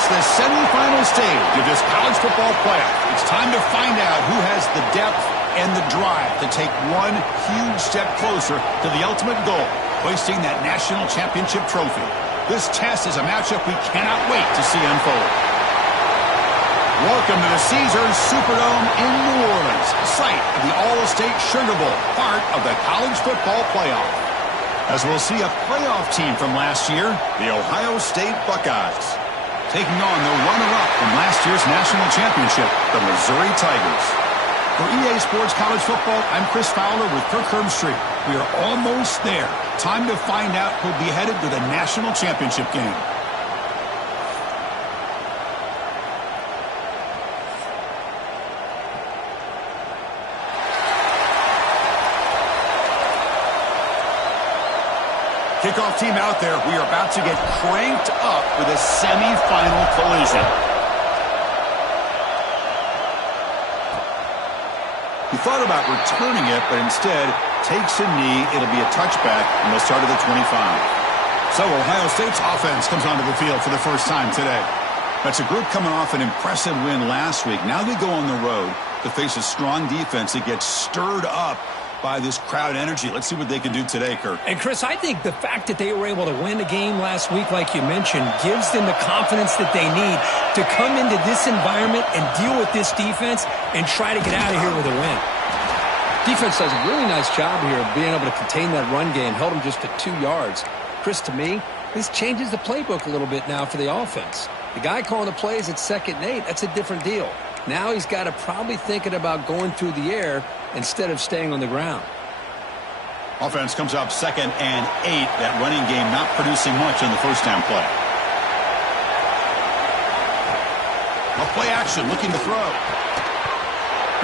It's the semifinal stage of this college football playoff. It's time to find out who has the depth and the drive to take one huge step closer to the ultimate goal, hoisting that national championship trophy. This test is a matchup we cannot wait to see unfold. Welcome to the Caesars Superdome in New Orleans, site of the All-State Sugar Bowl, part of the college football playoff. As we'll see a playoff team from last year, the Ohio State Buckeyes, taking on the runner-up from last year's national championship, the Missouri Tigers. For EA Sports College Football, I'm Chris Fowler with Kirk Herbstreit. We are almost there. Time to find out who'll be headed to the national championship game. Kickoff team out there. We are about to get cranked up with a semifinal collision. He thought about returning it, but instead takes a knee. It'll be a touchback, and they'll start at the 25. So Ohio State's offense comes onto the field for the first time today. That's a group coming off an impressive win last week. Now they go on the road to face a strong defense that gets stirred up by this crowd energy. Let's see what they can do today, Kirk. And, Chris, I think the fact that they were able to win the game last week, like you mentioned, gives them the confidence that they need to come into this environment and deal with this defense and try to get out of here with a win. Defense does a really nice job here of being able to contain that run game, held them just to 2 yards. Chris, to me, this changes the playbook a little bit now for the offense. The guy calling the plays at 2nd and 8, that's a different deal. Now he's got to probably thinking about going through the air instead of staying on the ground. Offense comes up 2nd and 8. That running game not producing much on the first down play. A play action looking to throw.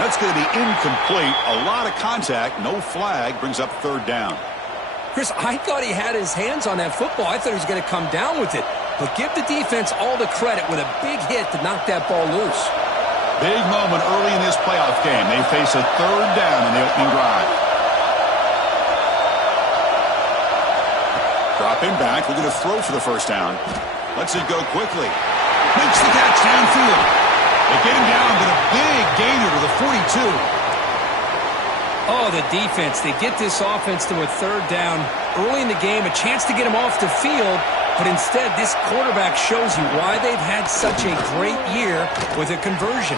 That's going to be incomplete. A lot of contact. No flag. Brings up 3rd down. Chris, I thought he had his hands on that football. I thought he was going to come down with it. But give the defense all the credit with a big hit to knock that ball loose. Big moment early in this playoff game. They face a 3rd down in the opening drive. Dropping back, looking to throw for the first down. Lets it go quickly. Makes the catch downfield. They get him down, but a big gainer to the 42. Oh, the defense. They get this offense to a 3rd down early in the game, a chance to get him off the field. But instead, this quarterback shows you why they've had such a great year with a conversion.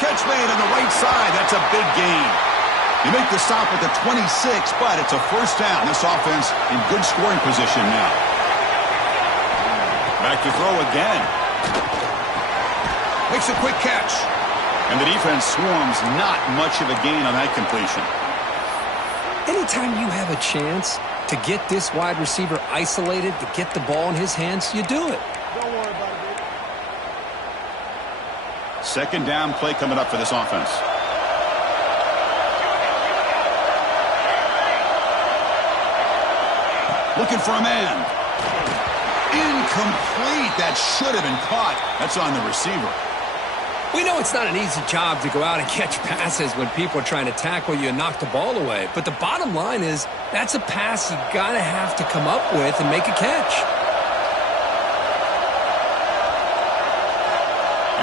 Catch made on the right side. That's a big gain. You make the stop at the 26, but it's a first down. This offense in good scoring position now. Back to throw again. Makes a quick catch. And the defense swarms. Not much of a gain on that completion. Anytime you have a chance to get this wide receiver isolated, to get the ball in his hands, you do it. Don't worry about it, baby. 2nd down play coming up for this offense. Looking for a man. Incomplete. That should have been caught. That's on the receiver. We know it's not an easy job to go out and catch passes when people are trying to tackle you and knock the ball away. But the bottom line is that's a pass you got to have to come up with and make a catch.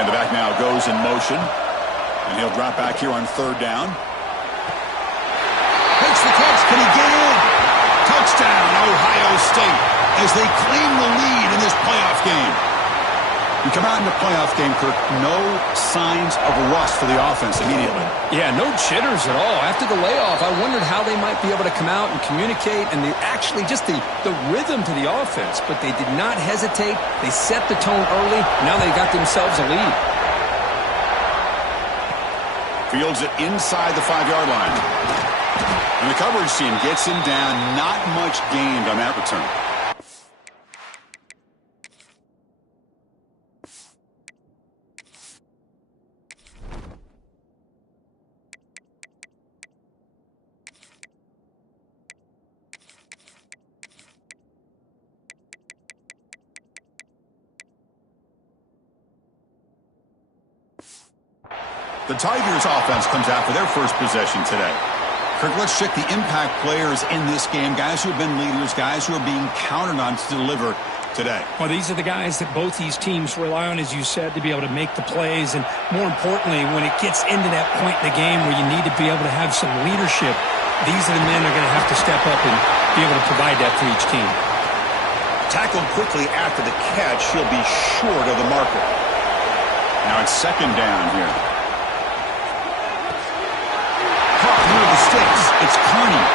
And the back now goes in motion. And he'll drop back here on 3rd down. Makes the catch. Can he get in? Touchdown, Ohio State, as they claim the lead in this playoff game. You come out in the playoff game, Kirk, no signs of rust for the offense immediately. Yeah, no jitters at all. After the layoff, I wondered how they might be able to come out and communicate and actually just the rhythm to the offense. But they did not hesitate. They set the tone early. Now they got themselves a lead. Fields it inside the 5-yard line. And the coverage team gets him down. Not much gained on that return. The Tigers offense comes out for their first possession today. Kirk, let's check the impact players in this game. Guys who have been leaders, guys who are being counted on to deliver today. Well, these are the guys that both these teams rely on, as you said, to be able to make the plays. And more importantly, when it gets into that point in the game where you need to be able to have some leadership, these are the men that are going to have to step up and be able to provide that for each team. Tackled quickly after the catch. He'll be short of the marker. Now it's second down here. Caught near the sticks. It's Kearney.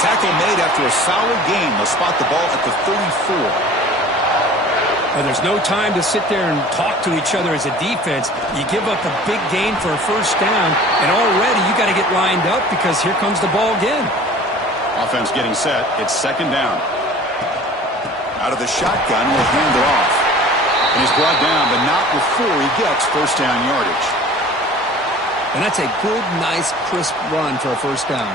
Tackle made after a solid gain. They'll spot the ball at the 34. Well, there's no time to sit there and talk to each other as a defense. You give up a big gain for a first down, and already you got to get lined up because here comes the ball again. Offense getting set. It's second down. Out of the shotgun, will hand it off. And he's brought down, but not before he gets first down yardage. And that's a good, nice, crisp run for a first down.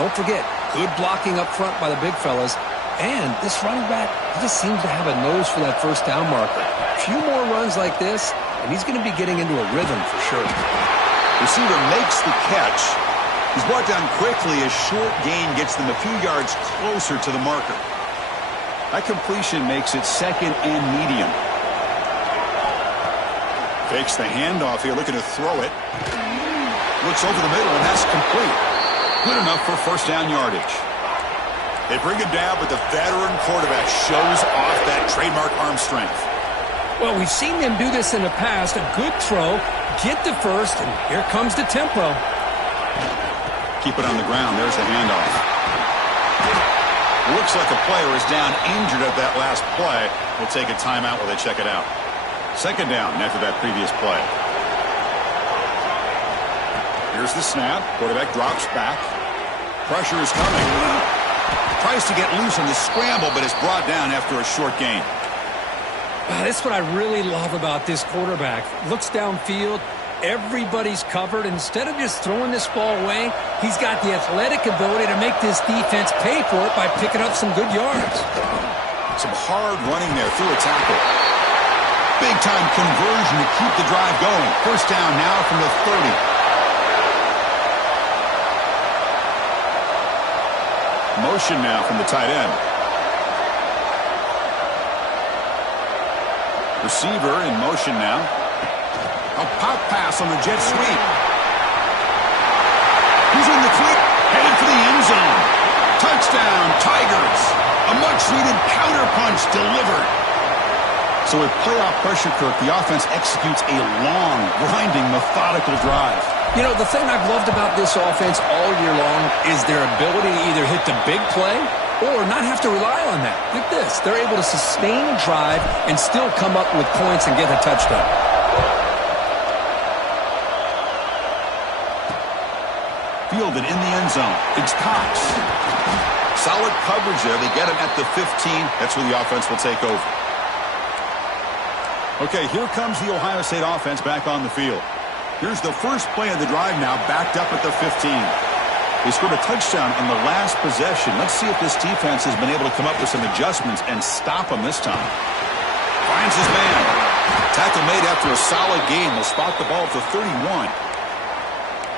Don't forget, good blocking up front by the big fellas. And this running back, he just seems to have a nose for that first down marker. A few more runs like this, and he's going to be getting into a rhythm for sure. Receiver makes the catch. He's brought down quickly. A short gain gets them a few yards closer to the marker. That completion makes it second and medium. Fakes the handoff here, looking to throw it. Looks over the middle, and that's complete. Good enough for first down yardage. They bring him down, but the veteran quarterback shows off that trademark arm strength. Well, we've seen them do this in the past. A good throw, get the first, and here comes the tempo. Keep it on the ground. There's the handoff. Looks like a player is down injured at that last play. We'll take a timeout while they check it out. Second down after that previous play. Here's the snap. Quarterback drops back. Pressure is coming. Tries to get loose on the scramble, but is brought down after a short gain. That's what I really love about this quarterback. Looks downfield. Everybody's covered. Instead of just throwing this ball away, he's got the athletic ability to make this defense pay for it by picking up some good yards. Some hard running there through a tackle. Big-time conversion to keep the drive going. First down now from the 30. Motion now from the tight end. Receiver in motion now. A pop pass on the jet sweep. He's in the clear, headed for the end zone. Touchdown, Tigers. A much-needed counterpunch delivered. So with playoff pressure, Kirk, the offense executes a long, grinding, methodical drive. You know, the thing I've loved about this offense all year long is their ability to either hit the big play or not have to rely on that. Look at this. They're able to sustain a drive and still come up with points and get a touchdown. Fielded in the end zone. It's Cox. Solid coverage there. They get him at the 15. That's where the offense will take over. Okay, here comes the Ohio State offense back on the field. Here's the first play of the drive now, backed up at the 15. They scored a touchdown on the last possession. Let's see if this defense has been able to come up with some adjustments and stop them this time. Finds his man. Tackle made after a solid gain. They'll spot the ball at the 31.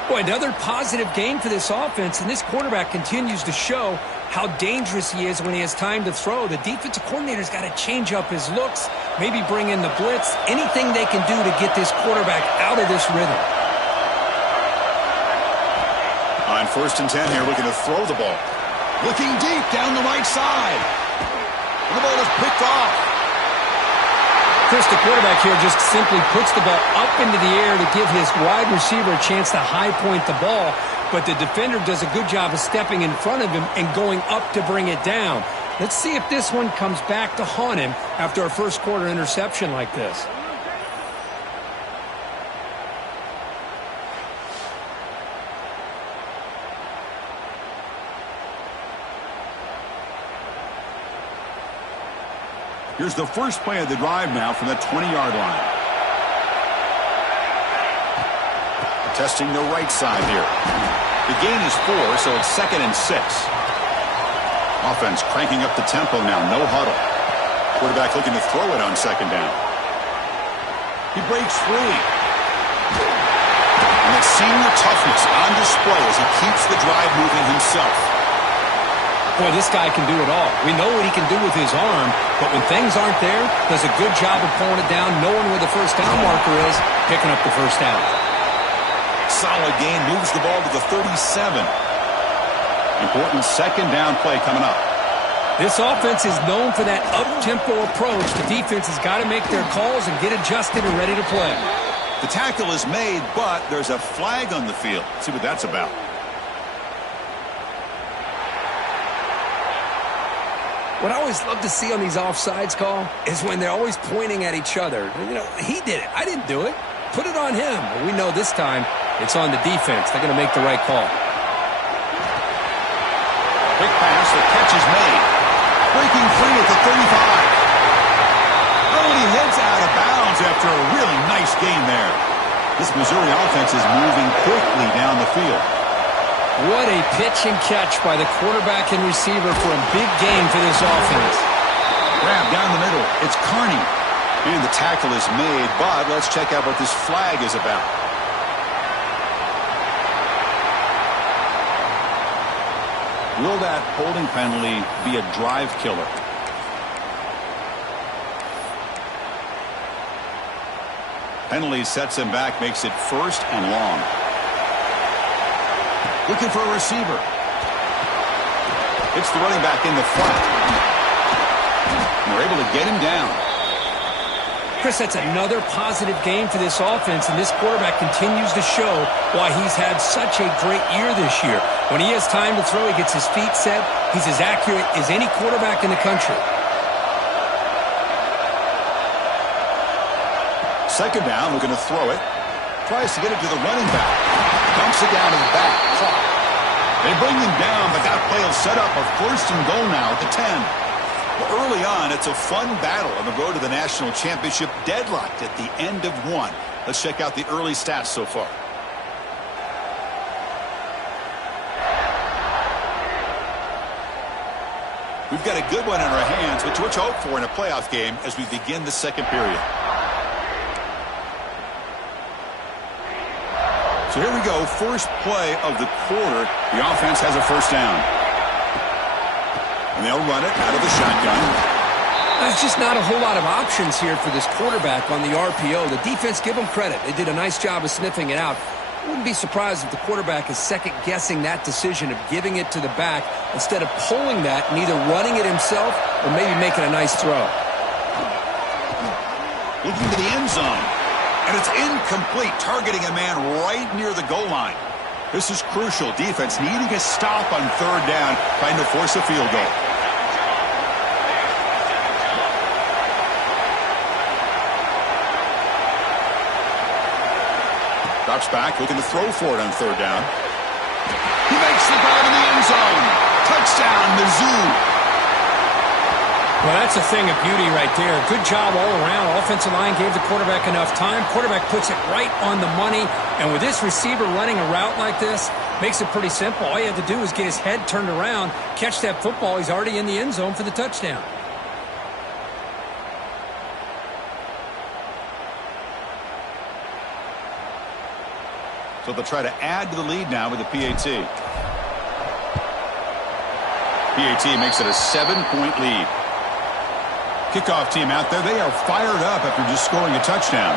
Boy, another positive gain for this offense, and this quarterback continues to show how dangerous he is when he has time to throw. The defensive coordinator's got to change up his looks, maybe bring in the blitz, anything they can do to get this quarterback out of this rhythm. On 1st and 10 here, looking to throw the ball. Looking deep down the right side. And the ball is picked off. Chris, the quarterback here just simply puts the ball up into the air to give his wide receiver a chance to high point the ball, but the defender does a good job of stepping in front of him and going up to bring it down. Let's see if this one comes back to haunt him after a first quarter interception like this. Here's the first play of the drive now from the 20-yard line. Testing the right side here. The gain is 4, so it's 2nd and 6. Offense cranking up the tempo now, no huddle. Quarterback looking to throw it on 2nd down. He breaks free. And that senior toughness on display as he keeps the drive moving himself. Boy, this guy can do it all. We know what he can do with his arm, but when things aren't there, does a good job of pulling it down, knowing where the first down marker is, picking up the first down. Solid gain, moves the ball to the 37. Important second down play coming up. This offense is known for that up-tempo approach. The defense has got to make their calls and get adjusted and ready to play. The tackle is made, but there's a flag on the field. Let's see what that's about. What I always love to see on these offsides call is when they're always pointing at each other. You know, he did it. I didn't do it. Put it on him. But we know this time it's on the defense. They're going to make the right call. Quick pass, the catch is made. Breaking free at the 35. Oh, and he heads out of bounds after a really nice gain there. This Missouri offense is moving quickly down the field. What a pitch and catch by the quarterback and receiver for a big gain for this offense. Grab down the middle. It's Carney. And the tackle is made, but let's check out what this flag is about. Will that holding penalty be a drive killer? Penalty sets him back, makes it first and long. Looking for a receiver. It's the running back in the flat. And they're able to get him down. Chris, that's another positive game for this offense, and this quarterback continues to show why he's had such a great year this year. When he has time to throw, he gets his feet set. He's as accurate as any quarterback in the country. Second down, looking to throw it. Tries to get it to the running back. Dumps it down to the back. Caught. They bring him down, but that play will set up a first and goal now at the 10. Well, early on, it's a fun battle on the road to the national championship, deadlocked at the end of one. Let's check out the early stats so far. We've got a good one in our hands, which we're to hope for in a playoff game as we begin the second period. So here we go, first play of the quarter. The offense has a first down. And they'll run it out of the shotgun. There's just not a whole lot of options here for this quarterback on the RPO. The defense, give them credit. They did a nice job of sniffing it out. I wouldn't be surprised if the quarterback is second-guessing that decision of giving it to the back instead of pulling that and either running it himself or maybe making a nice throw. Looking to the end zone. And it's incomplete, targeting a man right near the goal line. This is crucial. Defense needing a stop on third down, trying to force a field goal. Drops back, looking to throw for it on third down. He makes the grab in the end zone. Touchdown, Mizzou. Well, that's a thing of beauty right there. Good job all around. Offensive line gave the quarterback enough time. Quarterback puts it right on the money. And with this receiver running a route like this, makes it pretty simple. All you have to do is get his head turned around, catch that football. He's already in the end zone for the touchdown. So they'll try to add to the lead now with the PAT. PAT makes it a 7-point lead. Kickoff team out there, they are fired up after just scoring a touchdown.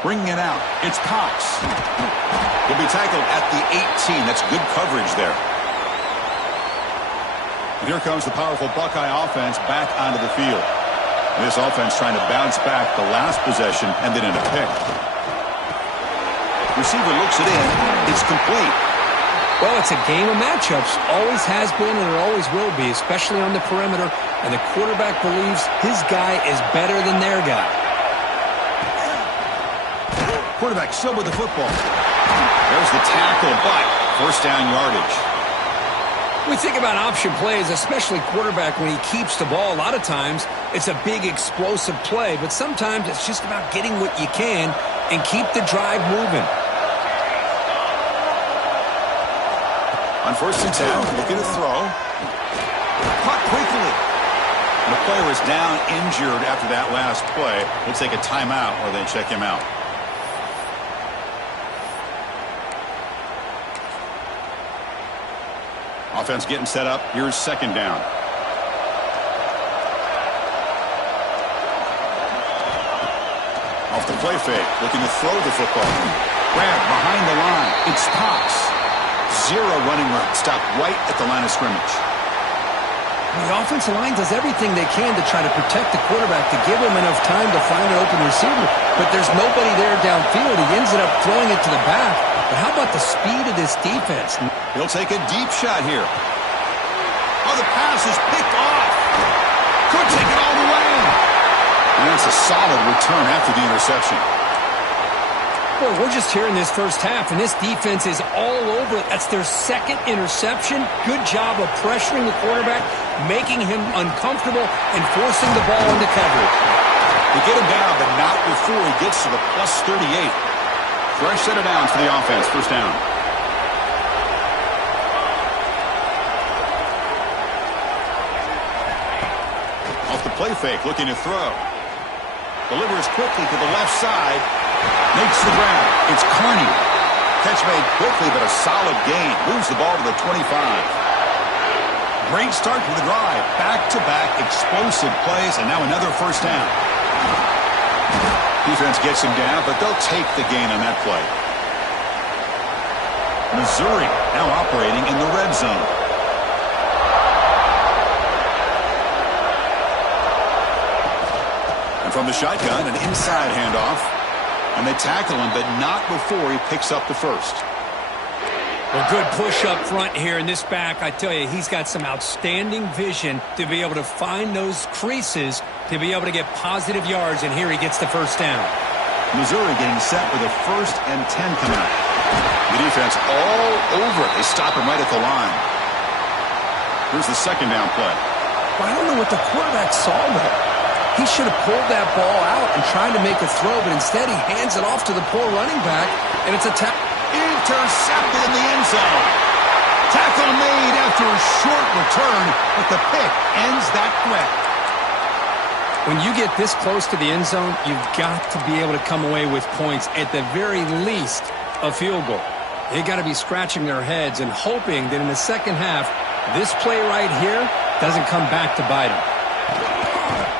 Bringing it out, it's Cox. He'll be tackled at the 18. That's good coverage there. And here comes the powerful Buckeye offense back onto the field. And this offense trying to bounce back the last possession and then in a pick. Receiver looks it in. It's complete. Well, it's a game of matchups. Always has been and it always will be, especially on the perimeter. And the quarterback believes his guy is better than their guy. Quarterback still with the football. There's the tackle, but first down yardage. We think about option plays, especially quarterback when he keeps the ball. A lot of times it's a big explosive play, but sometimes it's just about getting what you can and keep the drive moving. On 1st and 10, looking to throw. Caught quickly. The player is down injured after that last play. We'll take a timeout or then check him out. Offense getting set up. Here's second down. Off the play fake, looking to throw the football. Grab behind the line. It's Cox. Zero running room. Stop right at the line of scrimmage. The offensive line does everything they can to try to protect the quarterback, to give him enough time to find an open receiver. But there's nobody there downfield. He ends up throwing it to the back. But how about the speed of this defense? He'll take a deep shot here. Oh, the pass is picked off. Could take it all the way. And that's a solid return after the interception. Well, we're just here in this first half, and this defense is all over it. That's their second interception. Good job of pressuring the quarterback, making him uncomfortable, and forcing the ball into coverage. They get him down, but not before he gets to the plus 38. Fresh set of downs for the offense. First down. Off the play fake, looking to throw. Delivers quickly to the left side. Makes the grab. It's Carney. Catch made quickly, but a solid gain. Moves the ball to the 25. Great start to the drive. Back-to-back explosive plays, and now another first down. Defense gets him down, but they'll take the gain on that play. Missouri now operating in the red zone. And from the shotgun, an inside handoff. And they tackle him, but not before he picks up the first. A good push up front here in this back. I tell you, he's got some outstanding vision to be able to find those creases, to be able to get positive yards, and here he gets the first down. Missouri getting set with a 1st and 10 coming up. The defense all over it. They stop him right at the line. Here's the second down play. Well, I don't know what the quarterback saw there. He should have pulled that ball out and tried to make a throw, but instead he hands it off to the poor running back, and it's a intercepted in the end zone. Tackle made after a short return, but the pick ends that threat. When you get this close to the end zone, you've got to be able to come away with points, at the very least a field goal. They got to be scratching their heads and hoping that in the second half, this play right here doesn't come back to bite them.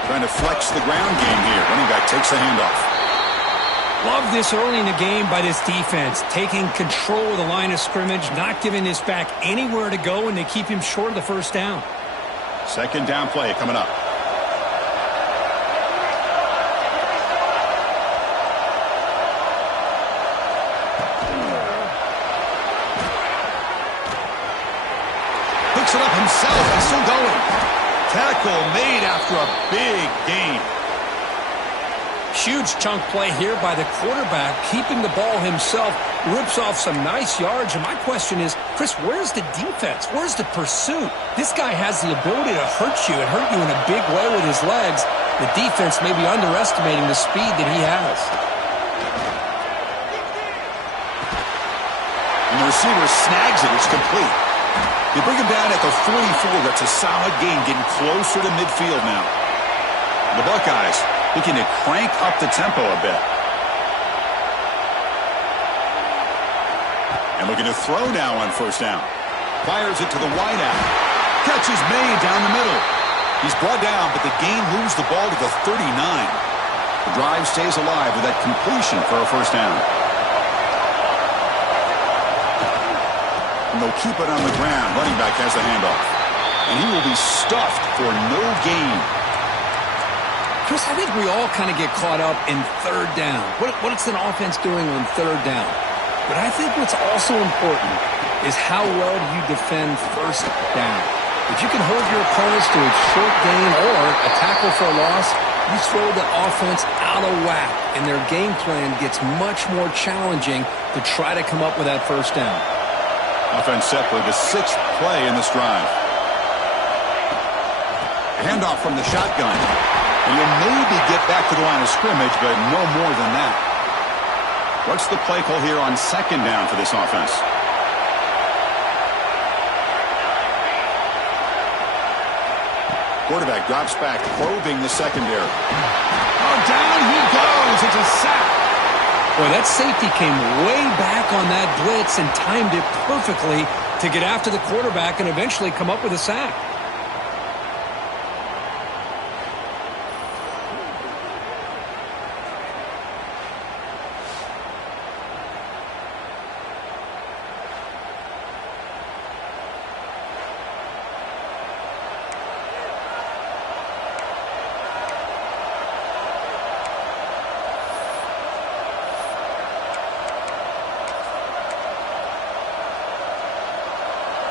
Trying to flex the ground game here. Running back takes the handoff. Love this early in the game by this defense, taking control of the line of scrimmage, not giving this back anywhere to go, and they keep him short of the first down. Second down play coming up. Picks it up himself and still going. Tackle made after a big gain. Huge chunk play here by the quarterback, keeping the ball himself, rips off some nice yards. And my question is, Chris, where's the defense? Where's the pursuit? This guy has the ability to hurt you and hurt you in a big way with his legs. The defense may be underestimating the speed that he has. And the receiver snags it. It's complete. They bring him down at the 44. That's a solid gain, getting closer to midfield now. The Buckeyes looking to crank up the tempo a bit. And looking to throw now on first down. Fires it to the wideout. Catch is made down the middle. He's brought down, but the gain moves the ball to the 39. The drive stays alive with that completion for a first down. And they'll keep it on the ground. Running back has the handoff. And he will be stuffed for no gain. Chris, I think we all kind of get caught up in third down. What's an offense doing on third down? But I think what's also important is how well do you defend first down. If you can hold your opponents to a short gain or a tackle for a loss, you throw the offense out of whack, and their game plan gets much more challenging to try to come up with that first down. Offense set for the 6th play in this drive. Handoff from the shotgun. And you'll maybe get back to the line of scrimmage, but no more than that. What's the play call here on second down for this offense? Quarterback drops back, probing the secondary. Oh, down he goes. It's a sack. Boy, that safety came way back on that blitz and timed it perfectly to get after the quarterback and eventually come up with a sack.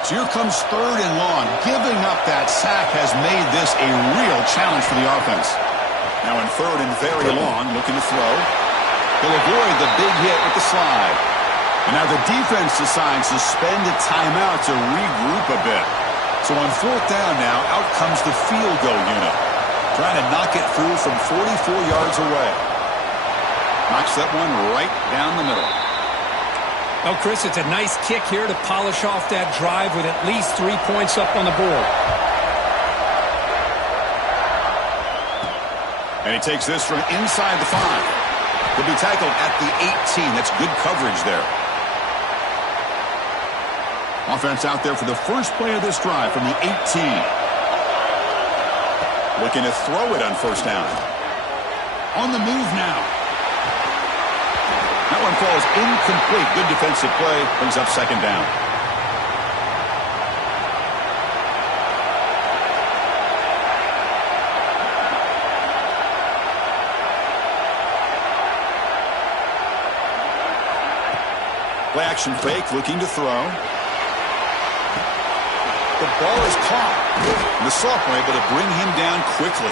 So here comes 3rd and long. Giving up that sack has made this a real challenge for the offense. Now in 3rd and very long, looking to throw. He'll avoid the big hit with the slide. And now the defense decides to spend a timeout to regroup a bit. So on 4th down now, out comes the field goal unit. Trying to knock it through from 44 yards away. Knocks that one right down the middle. Oh, Chris, it's a nice kick here to polish off that drive with at least 3 points up on the board. And he takes this from inside the 5. He'll be tackled at the 18. That's good coverage there. Offense out there for the first play of this drive from the 18. Looking to throw it on 1st down. On the move now. That one falls incomplete. Good defensive play. Brings up 2nd down. Play action fake. Looking to throw. The ball is caught. And the sophomore able to bring him down quickly.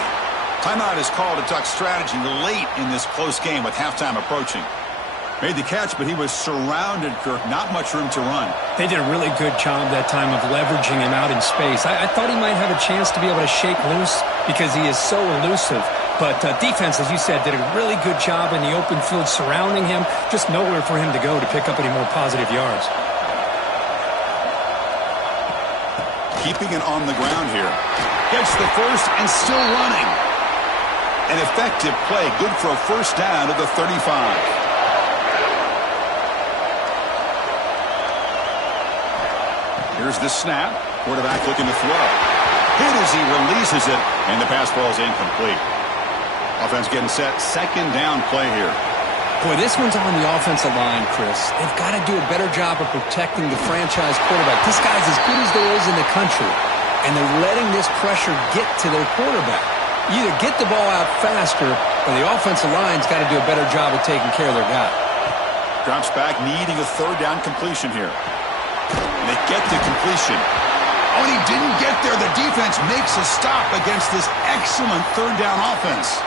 Timeout is called to talk strategy late in this close game with halftime approaching. Made the catch, but he was surrounded, Kirk. Not much room to run. They did a really good job that time of leveraging him out in space. I thought he might have a chance to be able to shake loose because he is so elusive. But defense, as you said, did a really good job in the open field surrounding him. Just nowhere for him to go to pick up any more positive yards. Keeping it on the ground here. Gets the first and still running. An effective play. Good for a 1st down at the 35. Here's the snap. Quarterback looking to throw. Hit as he releases it, and the pass ball is incomplete. Offense getting set. 2nd down play here. Boy, this one's on the offensive line, Chris. They've got to do a better job of protecting the franchise quarterback. This guy's as good as there is in the country, and they're letting this pressure get to their quarterback. You either get the ball out faster, or the offensive line's got to do a better job of taking care of their guy. Drops back, needing a 3rd down completion here. And they get the completion. Oh, and he didn't get there. The defense makes a stop against this excellent 3rd down offense.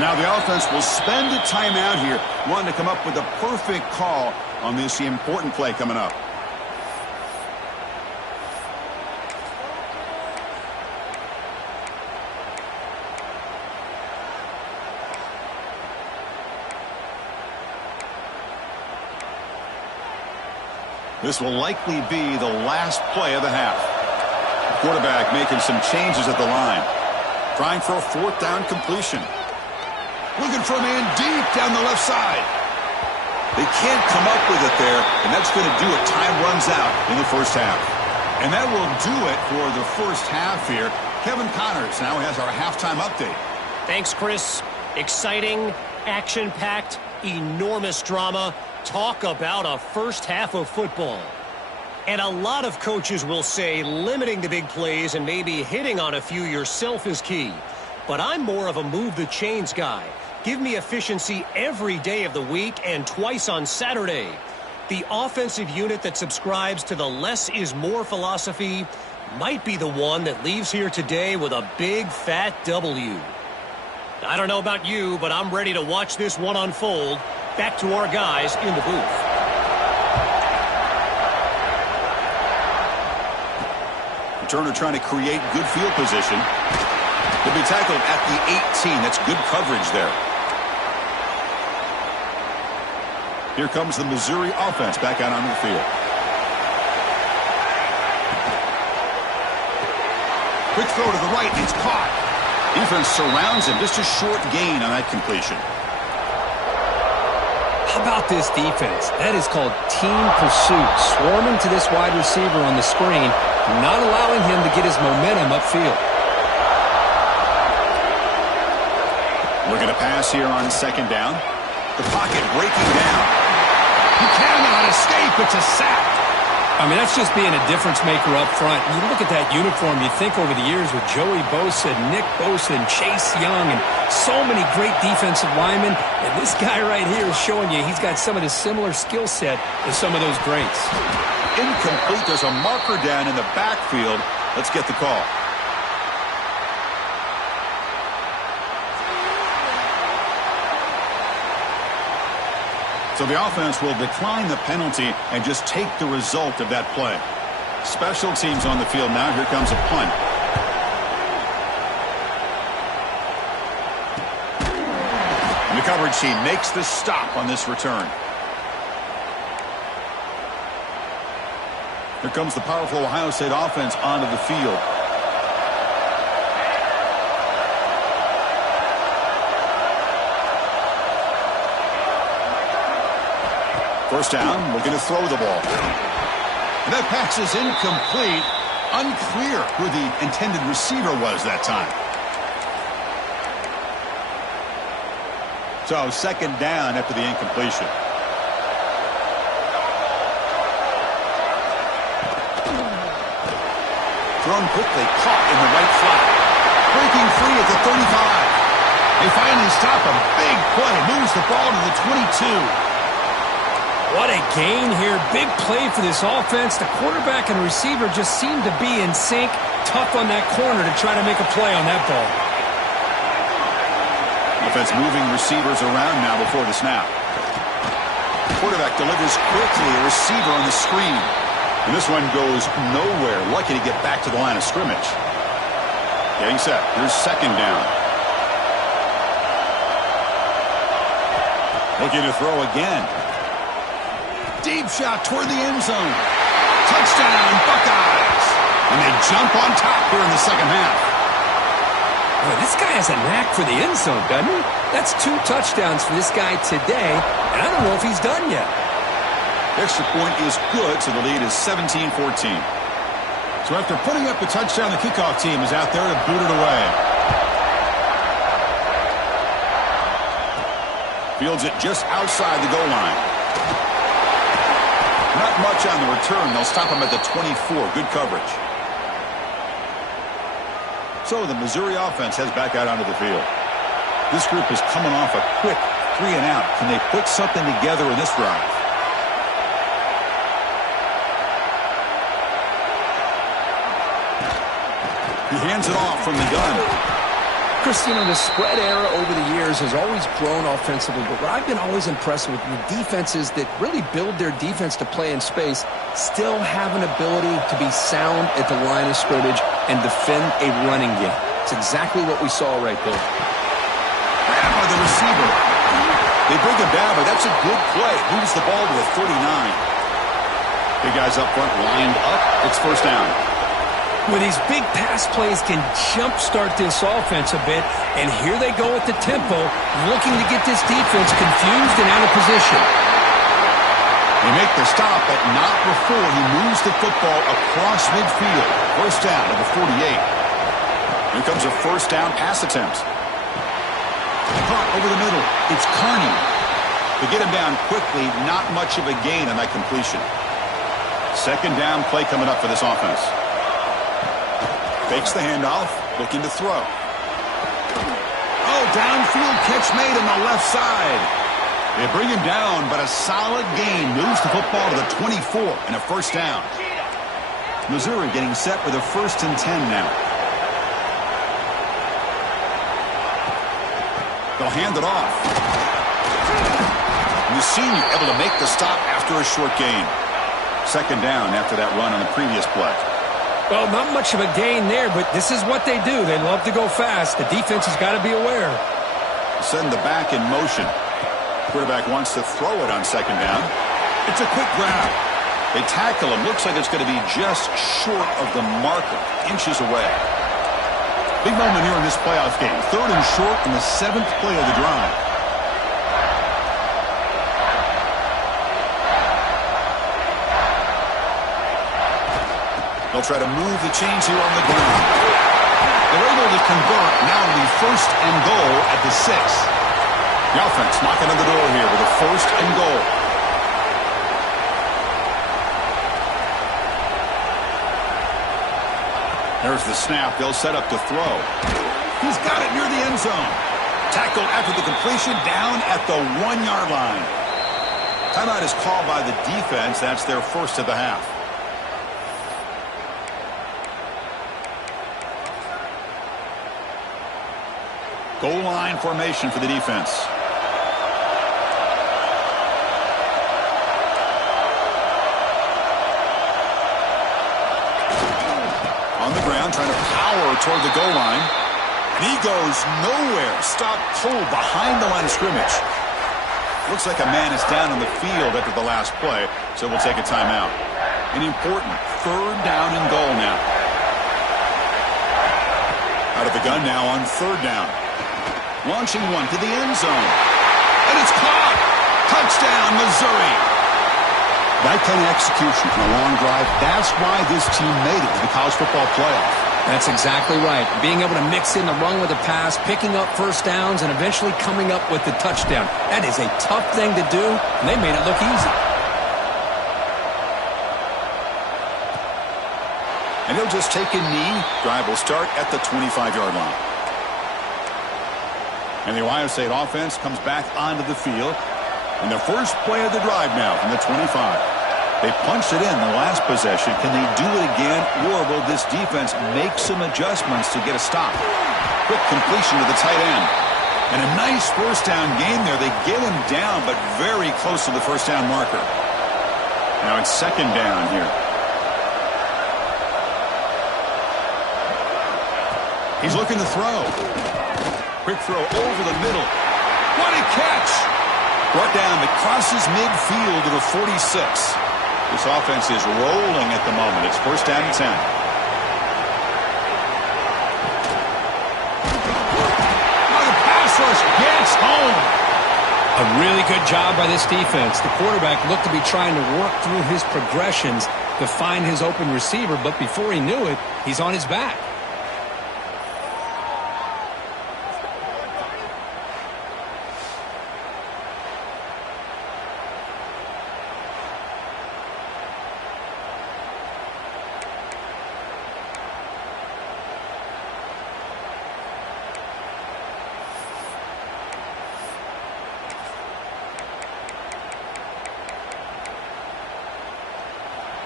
Now the offense will spend a timeout here, wanting to come up with a perfect call on this important play coming up. This will likely be the last play of the half. The quarterback making some changes at the line. Trying for a 4th down completion. Looking for a man deep down the left side. They can't come up with it there, and that's going to do it. Time runs out in the 1st half. And that will do it for the 1st half here. Kevin Connors now has our halftime update. Thanks, Chris. Exciting, action-packed, enormous drama. Talk about a 1st half of football. And a lot of coaches will say limiting the big plays and maybe hitting on a few yourself is key. But I'm more of a move the chains guy. Give me efficiency every day of the week and twice on Saturday. The offensive unit that subscribes to the less is more philosophy might be the one that leaves here today with a big fat W. I don't know about you, but I'm ready to watch this one unfold. Back to our guys in the booth. Turner trying to create good field position. He'll be tackled at the 18. That's good coverage there. Here comes the Missouri offense back out on the field. Quick throw to the right, and it's caught. Defense surrounds him. Just a short gain on that completion. How about this defense? That is called team pursuit. Swarming to this wide receiver on the screen, not allowing him to get his momentum upfield. Looking to pass here on second down. The pocket breaking down. He cannot escape. It's a sack. I mean, that's just being a difference maker up front. You look at that uniform, you think over the years with Joey Bosa, Nick Bosa, and Chase Young, and so many great defensive linemen. And this guy right here is showing you he's got some of the similar skill set as some of those greats. Incomplete. There's a marker down in the backfield. Let's get the call. So the offense will decline the penalty and just take the result of that play. Special teams on the field now. Here comes a punt. And the coverage team makes the stop on this return. Here comes the powerful Ohio State offense onto the field. First down, looking to throw the ball. And that pass is incomplete. Unclear who the intended receiver was that time. So second down after the incompletion. Thrown quickly, caught in the right flat. Breaking free at the 35. They finally stop a big play. Moves the ball to the 22. What a gain here. Big play for this offense. The quarterback and receiver just seem to be in sync. Tough on that corner to try to make a play on that ball. Offense moving receivers around now before the snap. Quarterback delivers quickly. A receiver on the screen. And this one goes nowhere. Lucky to get back to the line of scrimmage. Getting set. Here's second down. Looking to throw again. Deep shot toward the end zone. Touchdown, Buckeyes. And they jump on top here in the second half. Boy, this guy has a knack for the end zone, doesn't he? That's 2 touchdowns for this guy today, and I don't know if he's done yet. Extra point is good, so the lead is 17-14. So after putting up the touchdown, the kickoff team is out there to boot it away. Fields it just outside the goal line. Not much on the return. They'll stop him at the 24. Good coverage. So the Missouri offense heads back out onto the field. This group is coming off a quick 3-and-out. Can they put something together in this drive? He hands it off from the gun. Chris, you know, the spread era over the years has always grown offensively, but what I've been always impressed with the defenses that really build their defense to play in space still have an ability to be sound at the line of scrimmage and defend a running game. It's exactly what we saw right there. Grab by the receiver. They bring him down, but that's a good play. Moves the ball to the 39. Big guys up front lined up. It's first down. Well, these big pass plays can jumpstart this offense a bit, and here they go at the tempo, looking to get this defense confused and out of position. They make the stop, but not before he moves the football across midfield. First down to the 48. Here comes a first down pass attempt. Caught over the middle. It's Kearney. To get him down quickly, not much of a gain on that completion. Second down play coming up for this offense. Fakes the handoff, looking to throw. Oh, downfield catch made on the left side. They bring him down, but a solid gain moves the football to the 24 and a first down. Missouri getting set with a 1st and 10 now. They'll hand it off. And the senior able to make the stop after a short gain. Second down after that run on the previous play. Well, not much of a gain there, but this is what they do. They love to go fast. The defense has got to be aware. Send the back in motion. Quarterback wants to throw it on second down. It's a quick grab. They tackle him. Looks like it's going to be just short of the marker, inches away. Big moment here in this playoff game. 3rd and short in the 7th play of the drive. They'll try to move the chains here on the ground. They're able to convert. Now it'll be 1st and goal at the 6. The offense knocking on the door here with a 1st and goal. There's the snap. They'll set up to throw. He's got it near the end zone. Tackled after the completion down at the 1-yard line. Timeout is called by the defense. That's their first of the half. Goal line formation for the defense. On the ground, trying to power toward the goal line. And he goes nowhere. Stop pulled behind the line of scrimmage. Looks like a man is down on the field after the last play, so we'll take a timeout. An important 3rd down and goal now. Out of the gun now on 3rd down. Launching one to the end zone. And it's caught. Touchdown, Missouri. That kind of execution from a long drive, that's why this team made it to the college football playoff. That's exactly right. Being able to mix in the run with the pass, picking up first downs, and eventually coming up with the touchdown. That is a tough thing to do, and they made it look easy. And he'll just take a knee. Drive will start at the 25-yard line. And the Ohio State offense comes back onto the field. And the first play of the drive now from the 25. They punched it in the last possession. Can they do it again, or will this defense make some adjustments to get a stop? Quick completion to the tight end. And a nice first down game there. They get him down, but very close to the first down marker. Now it's 2nd down here. He's looking to throw. Quick throw over the middle. What a catch! Brought down that crosses midfield to the 46. This offense is rolling at the moment. It's 1st down and 10. Oh, the pass rush gets home. A really good job by this defense. The quarterback looked to be trying to work through his progressions to find his open receiver, but before he knew it, he's on his back.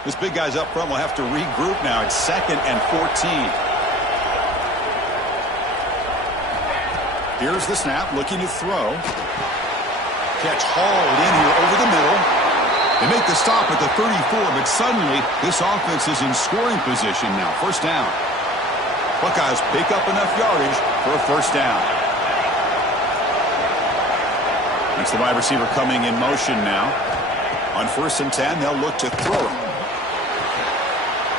This big guy's up front will have to regroup now. It's 2nd and 14. Here's the snap, looking to throw. Catch hauled in here over the middle. They make the stop at the 34, but suddenly this offense is in scoring position now. 1st down. Buckeyes pick up enough yardage for a 1st down. That's the wide receiver coming in motion now. On 1st and 10, they'll look to throw it.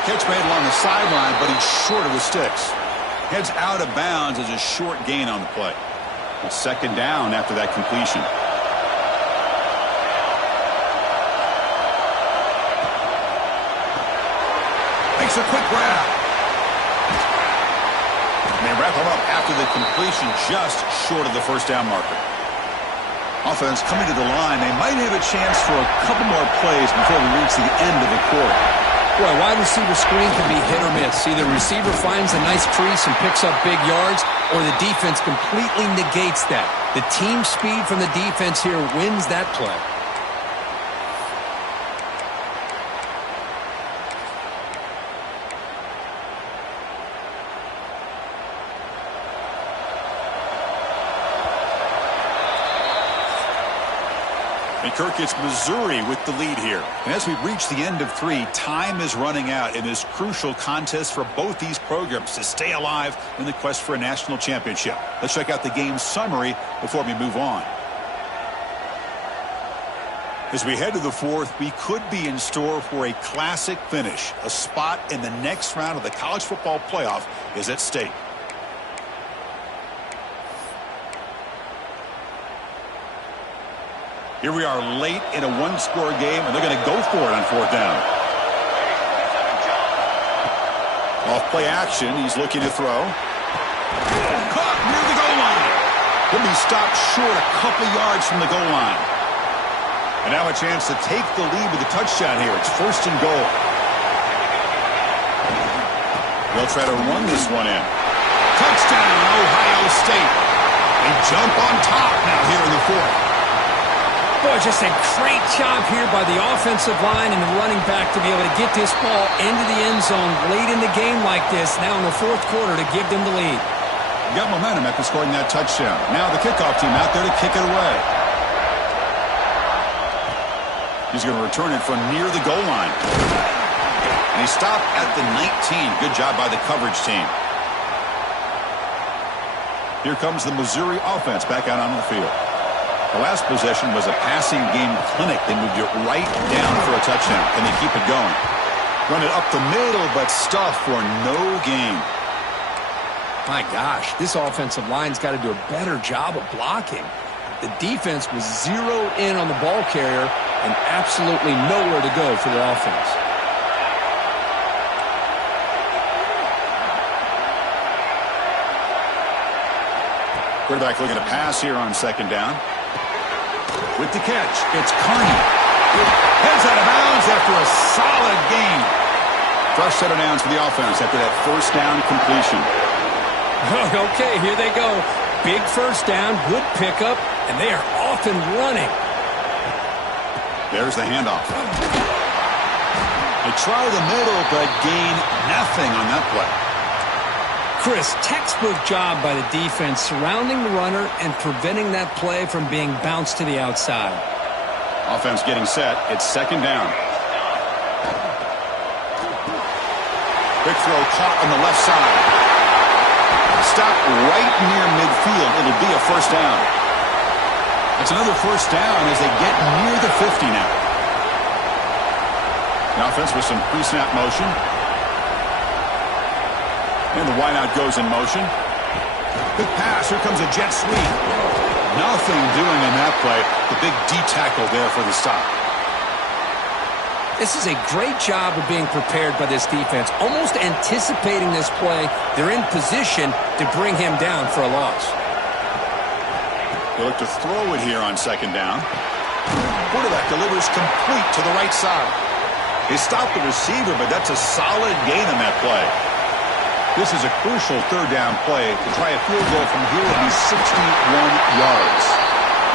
Catch made along the sideline, but he's short of the sticks. Heads out of bounds as a short gain on the play. It's 2nd down after that completion. Makes a quick grab. And they wrap him up after the completion, just short of the 1st down marker. Offense coming to the line. They might have a chance for a couple more plays before we reach the end of the quarter. Boy, wide receiver screen can be hit or miss. Either receiver finds a nice crease and picks up big yards, or the defense completely negates that. The team speed from the defense here wins that play. And Kirk, it's Missouri with the lead here. And as we reach the end of 3, time is running out in this crucial contest for both these programs to stay alive in the quest for a national championship. Let's check out the game summary before we move on. As we head to the fourth, we could be in store for a classic finish. A spot in the next round of the college football playoff is at stake. Here we are late in a one-score game, and they're going to go for it on fourth down. Off play action, he's looking to throw. Caught near the goal line. He'll be stopped short a couple yards from the goal line. And now a chance to take the lead with a touchdown here. It's first and goal. They'll try to run this one in. Touchdown, Ohio State. They jump on top now here in the fourth. Boy, just a great job here by the offensive line and the running back to be able to get this ball into the end zone late in the game like this, now in the fourth quarter, to give them the lead. Got momentum after scoring that touchdown. Now the kickoff team out there to kick it away. He's going to return it from near the goal line. And he stopped at the 19. Good job by the coverage team. Here comes the Missouri offense back out on the field. The last possession was a passing game clinic. They moved it right down for a touchdown. Can they keep it going? Run it up the middle, but stuff for no gain. My gosh, this offensive line's got to do a better job of blocking. The defense was zeroed in on the ball carrier and absolutely nowhere to go for the offense. Quarterback looking to pass here on second down. With the catch, it's Carney. Heads out of bounds after a solid gain. Fresh set of downs for the offense after that first down completion. Okay, here they go. Big first down, good pickup, and they are off and running. There's the handoff. They try the middle, but gain nothing on that play. Chris, textbook job by the defense surrounding the runner and preventing that play from being bounced to the outside. Offense getting set. It's second down. Quick throw caught on the left side. Stop right near midfield. It'll be a first down. It's another first down as they get near the 50 now. The offense with some pre-snap motion. And the wideout goes in motion. Good pass. Here comes a jet sweep. Nothing doing on that play. The big D tackle there for the stop. This is a great job of being prepared by this defense. Almost anticipating this play, they're in position to bring him down for a loss. They look to throw it here on second down. Quarterback delivers complete to the right side. They stopped the receiver, but that's a solid gain on that play. This is a crucial third down play to try a field goal from here will be 61 yards.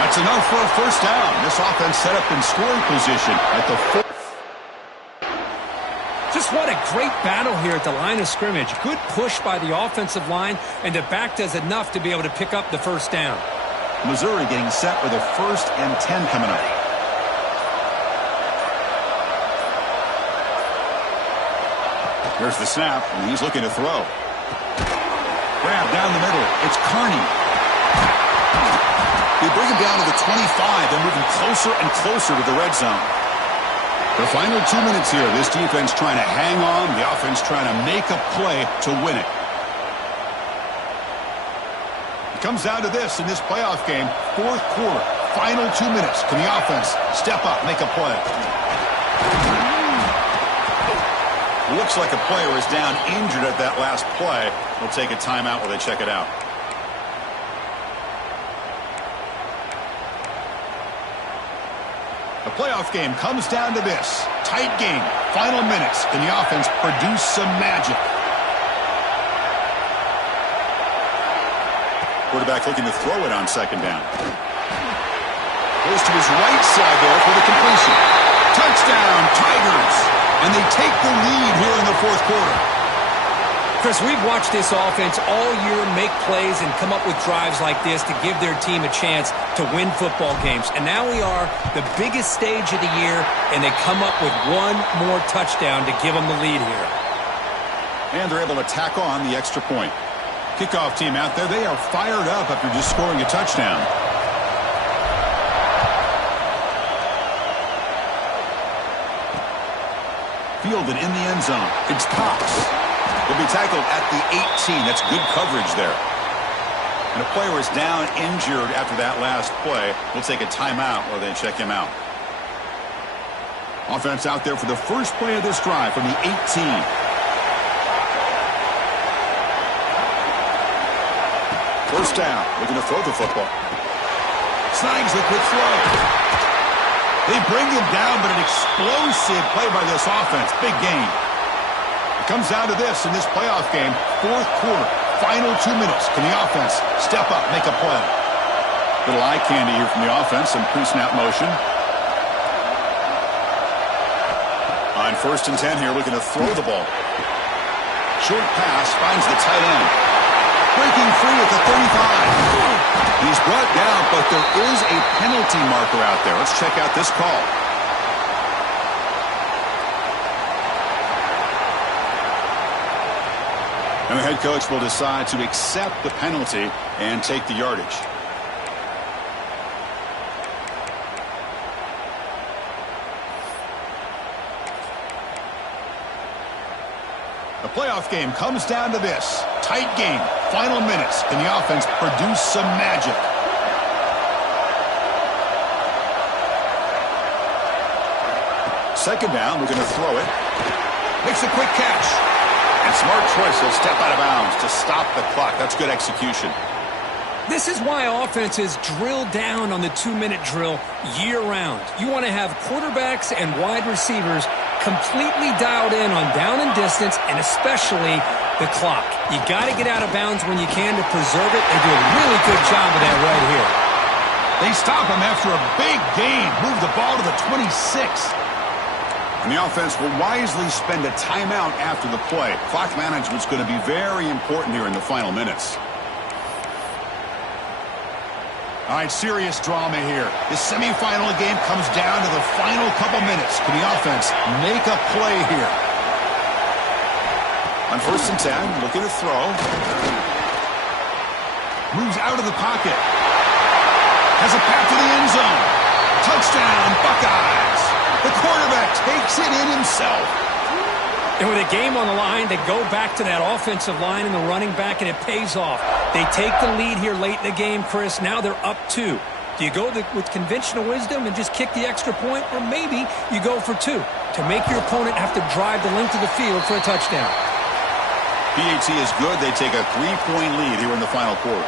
That's enough for a first down. This offense set up in scoring position at the fourth. Just what a great battle here at the line of scrimmage. Good push by the offensive line, and the back does enough to be able to pick up the first down. Missouri getting set with a 1st and 10 coming up. There's the snap, and he's looking to throw. Grab down the middle. It's Carney. They bring him down to the 25. They're moving closer and closer to the red zone. The final 2 minutes here. This defense trying to hang on. The offense trying to make a play to win it. It comes down to this in this playoff game. Fourth quarter. Final 2 minutes. Can the offense step up, make a play? Looks like a player is down injured at that last play. They'll take a timeout while they check it out. The playoff game comes down to this. Tight game. Final minutes. Can the offense produce some magic? Quarterback looking to throw it on second down. Goes to his right side there for the completion. Touchdown, Tigers! And they take the lead here in the fourth quarter. Chris, we've watched this offense all year make plays and come up with drives like this to give their team a chance to win football games. And now we are the biggest stage of the year, and they come up with one more touchdown to give them the lead here. And they're able to tack on the extra point. Kickoff team out there, they are fired up after just scoring a touchdown. fielded in the end zone. It's Cox. He'll be tackled at the 18. That's good coverage there. And a player is down injured after that last play. We'll take a timeout while they check him out. Offense out there for the first play of this drive from the 18. First down, looking to throw the football. Snags the quick throw. They bring him down, but an explosive play by this offense. Big gain. It comes down to this in this playoff game. Fourth quarter, final 2 minutes. Can the offense step up, make a play? Little eye candy here from the offense. Some pre-snap motion. On 1st and 10 here, looking to throw the ball. Short pass finds the tight end. Breaking free at the 35. He's brought down, but there is a penalty marker out there. Let's check out this call. And the head coach will decide to accept the penalty and take the yardage. The playoff game comes down to this. Tight game. Final minutes. Can the offense produce some magic? Second down. We're going to throw it. Makes a quick catch. And smart choice. He'll step out of bounds to stop the clock. That's good execution. This is why offenses drill down on the 2-minute drill year-round. You want to have quarterbacks and wide receivers completely dialed in on down and distance, and especially the clock. You got to get out of bounds when you can to preserve it. They do a really good job of that right here. They stop him after a big gain. Move the ball to the 26. And the offense will wisely spend a timeout after the play. Clock management's going to be very important here in the final minutes. All right, serious drama here. The semifinal game comes down to the final couple minutes. Can the offense make a play here? On 1st and 10, looking to throw. Moves out of the pocket. Has a path to the end zone. Touchdown, Buckeyes. The quarterback takes it in himself. And with a game on the line, they go back to that offensive line and the running back, and it pays off. They take the lead here late in the game, Chris. Now they're up 2. Do you go with conventional wisdom and just kick the extra point? Or maybe you go for 2 to make your opponent have to drive the length of the field for a touchdown. PAT is good. They take a 3-point lead here in the final quarter.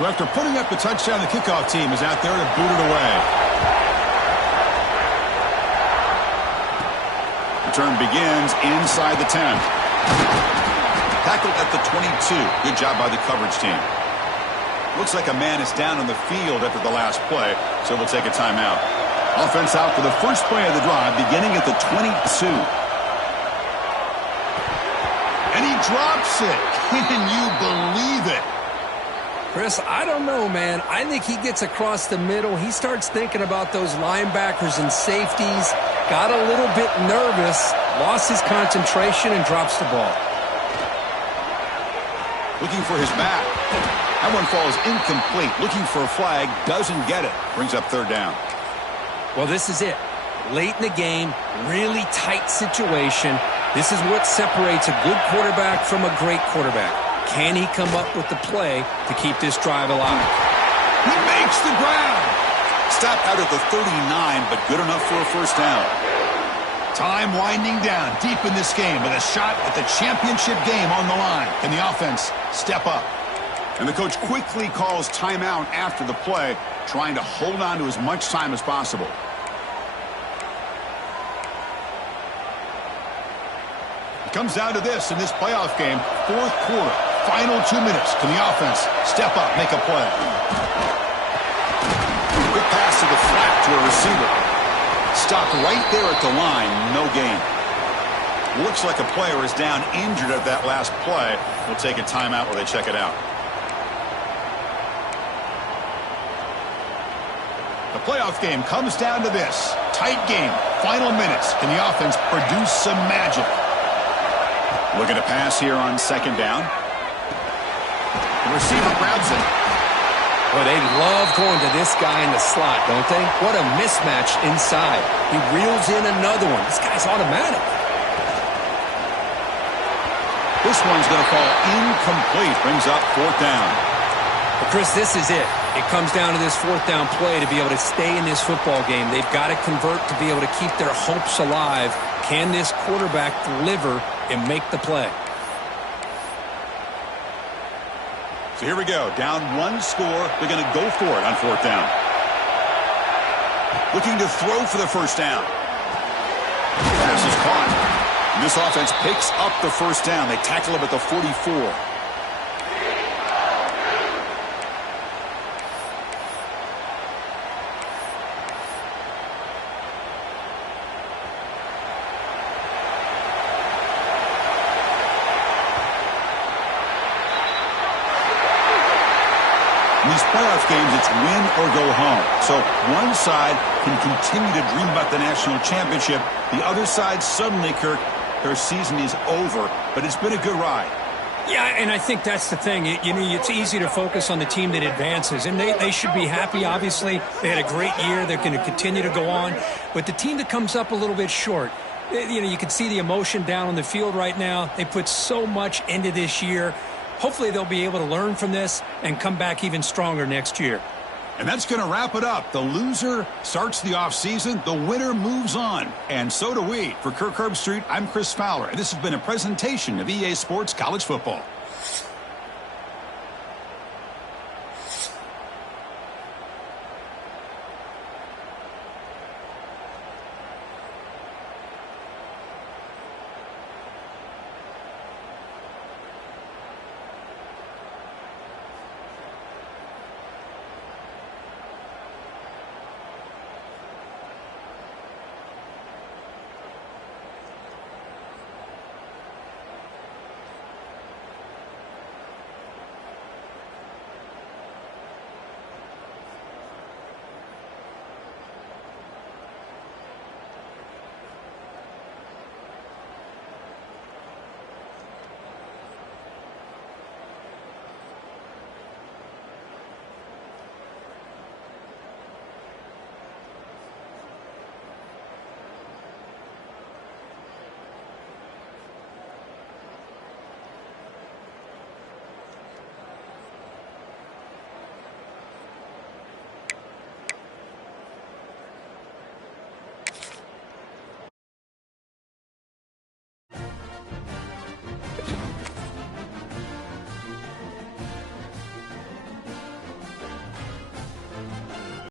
So after putting up the touchdown, the kickoff team is out there to boot it away. Return begins inside the 10. Tackled at the 22. Good job by the coverage team. Looks like a man is down on the field after the last play, so we'll take a timeout. Offense out for the first play of the drive, beginning at the 22. And he drops it. Can you believe it? Chris, I don't know, man. I think he gets across the middle. He starts thinking about those linebackers and safeties. Got a little bit nervous, lost his concentration, and drops the ball. Looking for his back. That one falls incomplete. Looking for a flag, doesn't get it. Brings up 3rd down. Well, this is it. Late in the game, really tight situation. This is what separates a good quarterback from a great quarterback. Can he come up with the play to keep this drive alive? He makes the grab. Stop out at the 39, but good enough for a first down. Time winding down deep in this game with a shot at the championship game on the line. Can the offense step up? And the coach quickly calls timeout after the play, trying to hold on to as much time as possible. It comes down to this in this playoff game, 4th quarter, final 2 minutes. Can the offense step up, make a play? Quick pass to the flat to a receiver. Stopped right there at the line, no gain. Looks like a player is down injured at that last play. We'll take a timeout while they check it out. The playoff game comes down to this. Tight game, final minutes. Can the offense produce some magic? Looking to pass here on 2nd down. The receiver grabs it. Well, they love going to this guy in the slot, don't they? What a mismatch inside. He reels in another one. This guy's automatic. This one's going to fall incomplete. Brings up 4th down. But Chris, this is it. It comes down to this 4th down play to be able to stay in this football game. They've got to convert to be able to keep their hopes alive. Can this quarterback deliver and make the play? So here we go. Down 1 score. They're going to go for it on 4th down. Looking to throw for the 1st down. Pass is caught. And this offense picks up the 1st down. They tackle him at the 44. In these playoff games, it's win or go home. So one side can continue to dream about the national championship. The other side suddenly, Kirk, their season is over. But it's been a good ride. Yeah, and I think that's the thing. It's easy to focus on the team that advances, and they should be happy, obviously. They had a great year. They're going to continue to go on. But the team that comes up a little bit short, you can see the emotion down on the field right now. They put so much into this year. Hopefully they'll be able to learn from this and come back even stronger next year. And that's going to wrap it up. The loser starts the offseason. The winner moves on. And so do we. For Kirk Herbstreit, I'm Chris Fowler. And this has been a presentation of EA Sports College Football.